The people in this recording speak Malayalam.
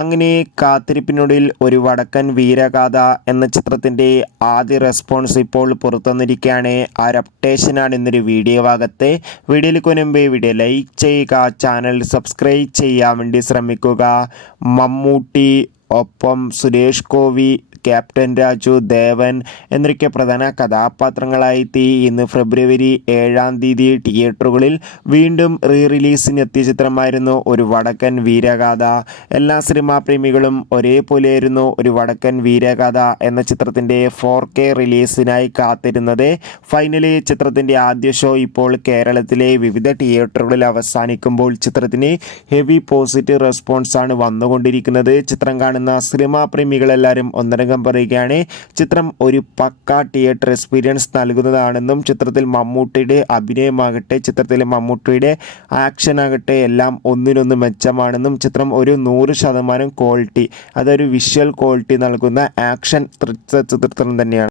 അങ്ങനെ കാത്തിരിപ്പിനൊടുവിൽ ഒരു വടക്കൻ വീരഗാഥ എന്ന ചിത്രത്തിൻ്റെ ആദ്യ റെസ്പോൺസ് ഇപ്പോൾ പുറത്തുവന്നിരിക്കുകയാണ്. ആ ഒരു അപ്ഡേഷനാണ് ഇന്നൊരു വീഡിയോ ഭാഗത്ത്. വീഡിയോയിലേക്ക് മുൻപേ വീഡിയോ ലൈക്ക് ചെയ്യുക, ചാനൽ സബ്സ്ക്രൈബ് ചെയ്യാൻ വേണ്ടി ശ്രമിക്കുക. മമ്മൂട്ടി, ഒപ്പം സുരേഷ് ഗോപി, ക്യാപ്റ്റൻ രാജു, ദേവൻ എന്നൊക്കെ പ്രധാന കഥാപാത്രങ്ങളായെത്തി ഇന്ന് ഫെബ്രുവരി 7-ാം തീയതി തിയേറ്ററുകളിൽ വീണ്ടും റിലീസിന് എത്തിയ ചിത്രമായിരുന്നു ഒരു വടക്കൻ വീരഗാഥ. എല്ലാ സിനിമാ പ്രേമികളും ഒരേപോലെയായിരുന്നു ഒരു വടക്കൻ വീരഗാഥ എന്ന ചിത്രത്തിൻ്റെ 4K റിലീസിനായി കാത്തിരുന്നത്. ഫൈനലി ചിത്രത്തിൻ്റെ ആദ്യ ഷോ ഇപ്പോൾ കേരളത്തിലെ വിവിധ തിയേറ്ററുകളിൽ അവസാനിക്കുമ്പോൾ ചിത്രത്തിന് ഹെവി പോസിറ്റീവ് റെസ്പോൺസാണ് വന്നുകൊണ്ടിരിക്കുന്നത്. ചിത്രം കാണുന്ന സിനിമാ പ്രേമികളെല്ലാവരും ഒന്നടങ്കം പറയുകയാണ് ചിത്രം ഒരു പക്ക തിയേറ്റർ എക്സ്പീരിയൻസ് നൽകുന്നതാണെന്നും ചിത്രത്തിൽ മമ്മൂട്ടിയുടെ അഭിനയമാകട്ടെ, ചിത്രത്തിലെ മമ്മൂട്ടിയുടെ ആക്ഷൻ ആകട്ടെ എല്ലാം ഒന്നിനൊന്ന് മെച്ചമാണെന്നും ചിത്രം ഒരു 100% ക്വാളിറ്റി, അതൊരു വിഷ്വൽ ക്വാളിറ്റി നൽകുന്ന ആക്ഷൻ ചിത്രം തന്നെയാണ്.